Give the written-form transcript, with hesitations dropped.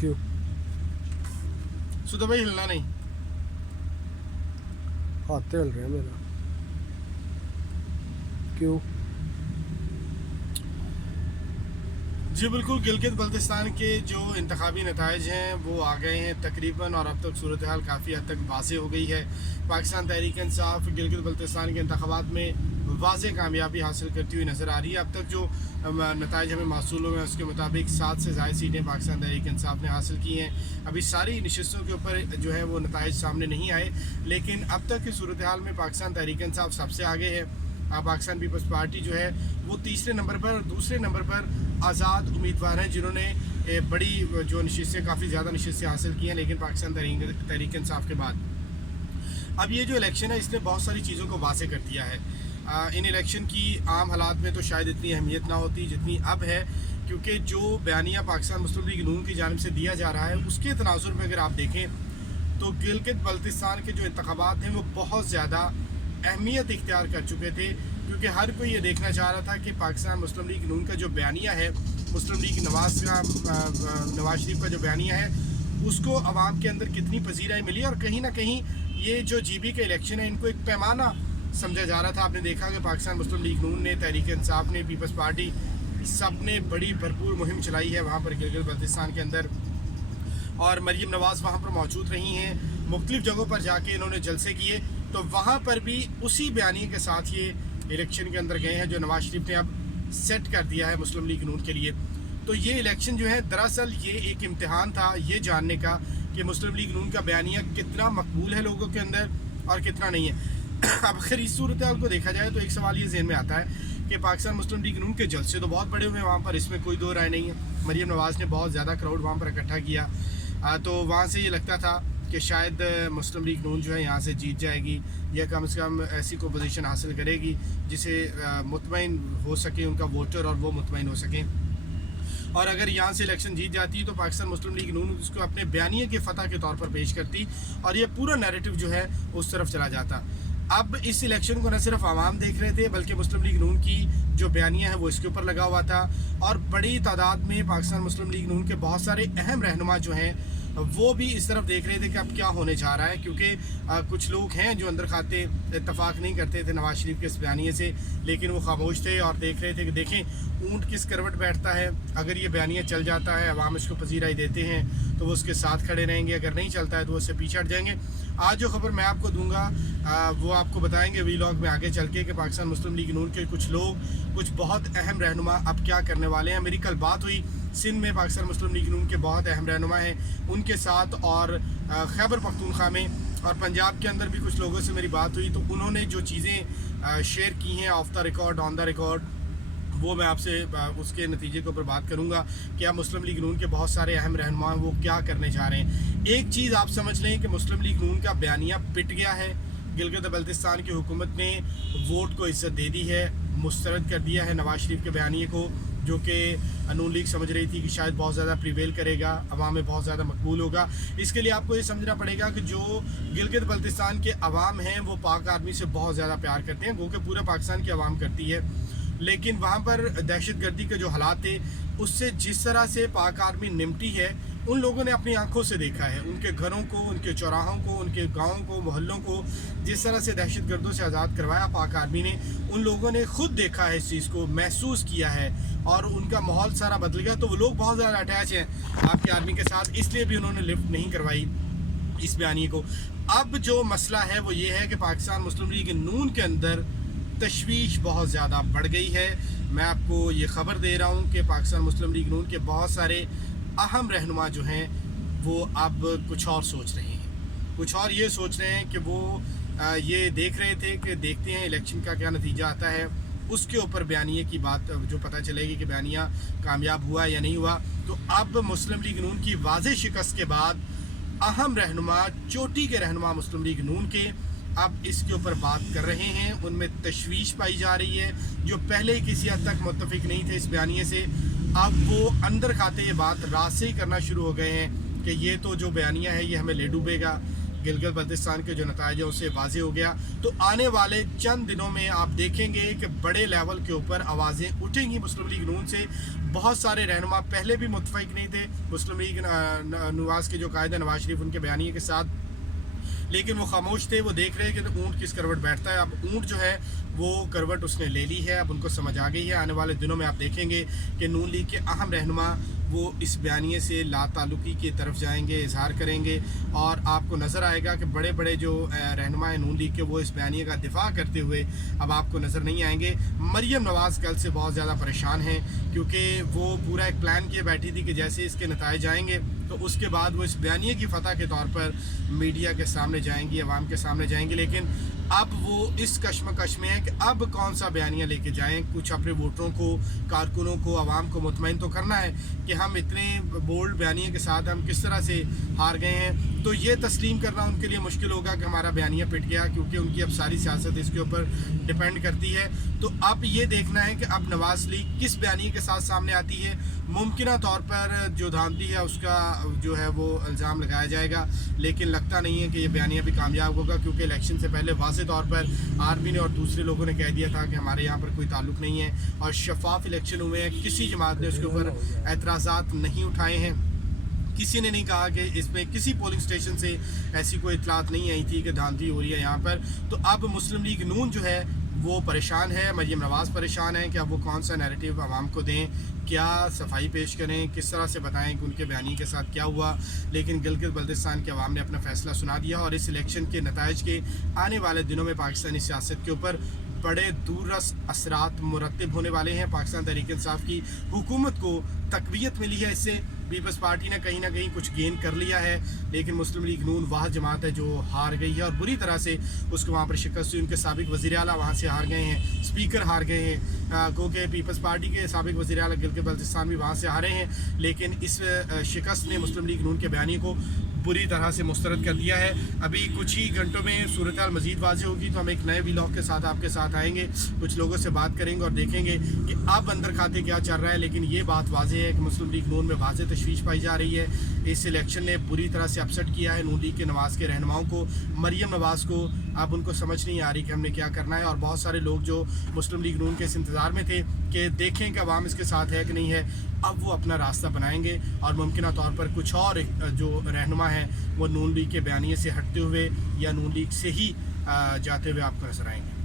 क्यों? सुधा भाई हिलना नहीं। हाथ हिल रहा है मेरा। क्यों? जी बिल्कुल, गिलगित बल्तिस्तान के जो इंतखाबी नताइज हैं वो आ गए हैं तकरीबन, और अब तक सूरत हाल काफ़ी हद तक वाज़ेह हो गई है। पाकिस्तान तहरीक इंसाफ गिलगित बल्तिस्तान के इंतखाबात में वाज़ेह कामयाबी हासिल करती हुई नज़र आ रही है। अब तक जो नताइज हमें मासूल हुए हैं उसके मुताबिक 7 से ज़ायद सीटें पाकिस्तान तहरीक इंसाफ ने हासिल की हैं। अभी सारी नशस्तों के ऊपर जो है वो नताइज सामने नहीं आए, लेकिन अब तक की सूरत हाल में पाकिस्तान तहरीक इंसाफ सबसे आगे है। पाकिस्तान पीपल्स पार्टी जो है वो तीसरे नंबर पर, और दूसरे नंबर पर आज़ाद उम्मीदवार हैं जिन्होंने बड़ी जो नशिस्तें, काफ़ी ज़्यादा नशिस्तें हासिल की हैं, लेकिन पाकिस्तान तहरीक इंसाफ के बाद अब ये जो इलेक्शन है इसने बहुत सारी चीज़ों को वाज़ेह कर दिया है। इन इलेक्शन की आम हालात में तो शायद इतनी अहमियत ना होती जितनी अब है, क्योंकि जो बयानिया पाकिस्तान मुस्लिम लीग नून की जानिब से दिया जा रहा है उसके तनाजुर में अगर आप देखें तो गिलगित बल्तिस्तान के जो इंतखाबात हैं वो बहुत ज़्यादा अहमियत इख्तियार कर चुके थे, क्योंकि हर कोई ये देखना चाह रहा था कि पाकिस्तान मुस्लिम लीग नून का जो बयानिया है, मुस्लिम लीग नवाज शरीफ का जो बयानिया है उसको आवाम के अंदर कितनी पजीराई मिली। और कहीं ना कहीं ये जो GB का इलेक्शन है इनको एक पैमाना समझा जा रहा था। आपने देखा कि पाकिस्तान मुस्लिम लीग नून ने, तहरीक इंसाफ ने, पीपल्स पार्टी, सब ने बड़ी भरपूर मुहिम चलाई है वहाँ पर गिलगित बल्तिस्तान के अंदर, और मरीम नवाज़ वहाँ पर मौजूद रही हैं। मुख्तलिफ़ जगहों पर जाके इन्होंने जलसे किए, तो वहाँ पर भी उसी बयानी के साथ ये इलेक्शन के अंदर गए हैं जो नवाज शरीफ ने अब सेट कर दिया है मुस्लिम लीग नून के लिए। तो ये इलेक्शन जो है दरअसल ये एक इम्तिहान था ये जानने का कि मुस्लिम लीग नून का बयानिया कितना मकबूल है लोगों के अंदर और कितना नहीं है। अब अगर इस सूरत हाल को देखा जाए तो एक सवाल ये ज़हन में आता है कि पाकिस्तान मुस्लिम लीग नून के जलसे तो बहुत बड़े हुए हैं वहाँ पर, इसमें कोई दो राय नहीं है। मरीम नवाज़ ने बहुत ज़्यादा क्राउड वहाँ पर इकट्ठा किया, तो वहाँ से ये लगता था कि शायद मुस्लिम लीग नून जो है यहाँ से जीत जाएगी या कम से कम ऐसी को पोजीशन हासिल करेगी जिसे मुतमईन हो सके उनका वोटर और वो मुतमईन हो सकें। और अगर यहाँ से इलेक्शन जीत जाती तो पाकिस्तान मुस्लिम लीग नून उसको अपने बयानिए के फतह के तौर पर पेश करती और ये पूरा नैरेटिव जो है उस तरफ चला जाता। अब इस इलेक्शन को न सिर्फ आवाम देख रहे थे बल्कि मुस्लिम लीग नून की जो बयानिया है वो इसके ऊपर लगा हुआ था, और बड़ी तादाद में पाकिस्तान मुस्लिम लीग नून के बहुत सारे अहम रहनुमा जो हैं वो भी इस तरफ देख रहे थे कि अब क्या होने जा रहा है, क्योंकि कुछ लोग हैं जो अंदर खाते इत्तफाक नहीं करते थे नवाज शरीफ के इस बयानिए से, लेकिन वो खामोश थे और देख रहे थे कि देखें ऊँट किस करवट बैठता है। अगर ये बयानिया चल जाता है, अवाम इसको पजीराई देते हैं तो वो उसके साथ खड़े रहेंगे, अगर नहीं चलता है तो वो उससे पीछे हट जाएंगे। आज जो खबर मैं आपको दूंगा वो आपको बताएंगे वीलॉग में आगे चल के कि पाकिस्तान मुस्लिम लीग नून के कुछ लोग, कुछ बहुत अहम रहनुमा अब क्या करने वाले हैं। मेरी कल बात हुई सिंध में पाकिस्तान मुस्लिम लीग नून के बहुत अहम रहनुमा हैं उनके साथ, और खैबर पख्तूनख्वा में और पंजाब के अंदर भी कुछ लोगों से मेरी बात हुई, तो उन्होंने जो चीज़ें शेयर की हैं of the record, on the record, वो मैं आपसे उसके नतीजे के ऊपर बात करूंगा कि अब मुस्लिम लीग नून के बहुत सारे अहम रहनुमा वो क्या करने जा रहे हैं। एक चीज़ आप समझ लें कि मुस्लिम लीग नून का बयानिया पिट गया है। गिलगित बल्तिस्तान की हुकूमत ने वोट को इज्जत दे दी है, मुस्तरद कर दिया है नवाज शरीफ के बयानिए को, जो कि नून लीग समझ रही थी कि शायद बहुत ज़्यादा प्रिवेल करेगा, अवाम में बहुत ज़्यादा मकबूल होगा। इसके लिए आपको ये समझना पड़ेगा कि जो गिलगित बल्तिस्तान के अवाम हैं वो पाक आर्मी से बहुत ज़्यादा प्यार करते हैं, वो कि पूरा पाकिस्तान की अवाम करती है, लेकिन वहाँ पर दहशतगर्दी के जो हालात थे उससे जिस तरह से पाक आर्मी निमटी है उन लोगों ने अपनी आंखों से देखा है। उनके घरों को, उनके चौराहों को, उनके गाँवों को, मोहल्लों को जिस तरह से दहशतगर्दों से आज़ाद करवाया पाक आर्मी ने, उन लोगों ने खुद देखा है, इस चीज़ को महसूस किया है और उनका माहौल सारा बदल गया। तो वो लोग बहुत ज़्यादा अटैच हैं आपकी आर्मी के साथ, इसलिए भी उन्होंने लिफ्ट नहीं करवाई इस बयानी को। अब जो मसला है वो ये है कि पाकिस्तान मुस्लिम लीग नून के अंदर तशवीश बहुत ज़्यादा बढ़ गई है। मैं आपको ये ख़बर दे रहा हूँ कि पाकिस्तान मुस्लिम लीग नून के बहुत सारे अहम रहनुमा जो हैं वो अब कुछ और सोच रहे हैं, कुछ और ये सोच रहे हैं कि वो ये देख रहे थे कि देखते हैं इलेक्शन का क्या नतीजा आता है, उसके ऊपर बयानिए की बात जो पता चलेगी कि बयानिया कामयाब हुआ या नहीं हुआ। तो अब मुस्लिम लीग नून की वाज़ेह शिकस्त के बाद अहम रहनुमा, चोटी के रहनुमा मुस्लिम लीग नून के अब इसके ऊपर बात कर रहे हैं, उनमें तशवीश पाई जा रही है। जो पहले ही किसी हद तक मुत्तफिक नहीं थे इस बयानिए से, अब वो अंदर खाते ये बात रात से ही करना शुरू हो गए हैं कि ये तो जो बयानिया है ये हमें ले डूबेगा। गिलगित बल्तिस्तान के जो नताइज हैं उससे वाज़ेह हो गया। तो आने वाले चंद दिनों में आप देखेंगे कि बड़े लेवल के ऊपर आवाज़ें उठेंगी मुस्लिम लीग नून से। बहुत सारे रहनुमा पहले भी मुत्तफ़िक़ नहीं थे मुस्लिम लीग नवाज़ के जो कायद नवाज शरीफ उनके बयानिए के साथ, लेकिन वो खामोश थे। वो देख रहे हैं कि ऊँट किस करवट बैठता है। अब ऊँट जो है वो करवट उसने ले ली है, अब उनको समझ आ गई है। आने वाले दिनों में आप देखेंगे कि नून लीग के अहम रहनुमा वो इस बयानिए से लाताल्लुकी की तरफ जाएंगे, इजहार करेंगे, और आपको नज़र आएगा कि बड़े बड़े जो रहनुमा हैं नून लीग के वो इस बयानिए का दिफा करते हुए अब आपको नज़र नहीं आएंगे। मरियम नवाज़ कल से बहुत ज़्यादा परेशान हैं क्योंकि वो पूरा एक प्लान किए बैठी थी कि जैसे इसके नताइज आएंगे तो उसके बाद वो इस बयानिए की फ़तह के तौर पर मीडिया के सामने जाएंगी, अवाम के सामने जाएंगी। लेकिन अब वो इस कश्मकश में है कि अब कौन सा बयानिया लेके जाएं। कुछ अपने वोटरों को, कारकुनों को, आवाम को मुतमईन तो करना है कि हम इतने बोल्ड बयानिए के साथ हम किस तरह से हार गए हैं। तो ये तस्लीम करना उनके लिए मुश्किल होगा कि हमारा बयानिया पिट गया, क्योंकि उनकी अब सारी सियासत इसके ऊपर डिपेंड करती है। तो अब ये देखना है कि अब नवाज़ लीग किस बयानिए के साथ सामने आती है। मुमकिन तौर पर जो धांधली है उसका जो है वो इल्ज़ाम लगाया जाएगा, लेकिन लगता नहीं है कि ये बयानिया भी कामयाब होगा, क्योंकि इलेक्शन से पहले वाज़ेह तौर पर आर्मी ने और दूसरे लोगों ने कह दिया था कि हमारे यहाँ पर कोई ताल्लुक़ नहीं है और शफाफ इलेक्शन हुए हैं। किसी जमात ने उसके ऊपर एतराज़ात नहीं उठाए हैं। किसी ने नहीं कहा कि इसमें किसी पोलिंग स्टेशन से ऐसी कोई इतलात नहीं आई थी कि धांधली हो रही है यहाँ पर। तो अब मुस्लिम लीग नून जो है वो परेशान है, मरियम नवाज़ परेशान है कि अब वो कौन सा नैरेटिव आवाम को दें, क्या सफाई पेश करें, किस तरह से बताएं कि उनके बयानी के साथ क्या हुआ। लेकिन गिलगित बल्तिस्तान के अवाम ने अपना फ़ैसला सुना दिया और इस इलेक्शन के नताइज के आने वाले दिनों में पाकिस्तानी सियासत के ऊपर बड़े दूररस असरात मुरतब होने वाले हैं। पाकिस्तान तहरीक इंसाफ की हुकूमत को तक़वियत मिली है इससे। पीपल्स पार्टी ने कहीं ना कहीं कुछ गेन कर लिया है, लेकिन मुस्लिम लीग नून वह जमात है जो हार गई है और बुरी तरह से उसको वहाँ पर शिकस्त हुई। उनके साबिक वज़ीर आला वहाँ से हार गए हैं, स्पीकर हार गए हैं, क्योंकि पीपल्स पार्टी के साबिक वज़ीर आला गिलगित बल्तिस्तान भी वहाँ से हारे हैं। लेकिन इस शिकस्त ने मुस्लिम लीग नून के बयानी को बुरी तरह से मुस्तरद कर दिया है। अभी कुछ ही घंटों में सूरत हाल मज़ीद वाज़ेह होगी तो हम एक नए व्लॉग के साथ आपके साथ आएंगे, कुछ लोगों से बात करेंगे और देखेंगे कि अब अंदर खाते क्या चल रहा है। लेकिन ये बात वाज़ेह है कि मुस्लिम लीग नून में वाज़ेह तशवीश पाई जा रही है। इस इलेक्शन ने बुरी तरह से अपसेट किया है नून लीग के नवाज़ के रहनुमाओं को, मरियम नवाज़ को। अब उनको समझ नहीं आ रही कि हमने क्या करना है, और बहुत सारे लोग जो मुस्लिम लीग नून के इस इंतज़ार में थे कि देखें कि अवाम इसके साथ है कि नहीं है, अब वो अपना रास्ता बनाएंगे और मुमकिन तौर पर कुछ और जो रहनुमा हैं वो नून लीग के बयानिए से हटते हुए या नून लीग से ही जाते हुए आपको नजर आएंगे।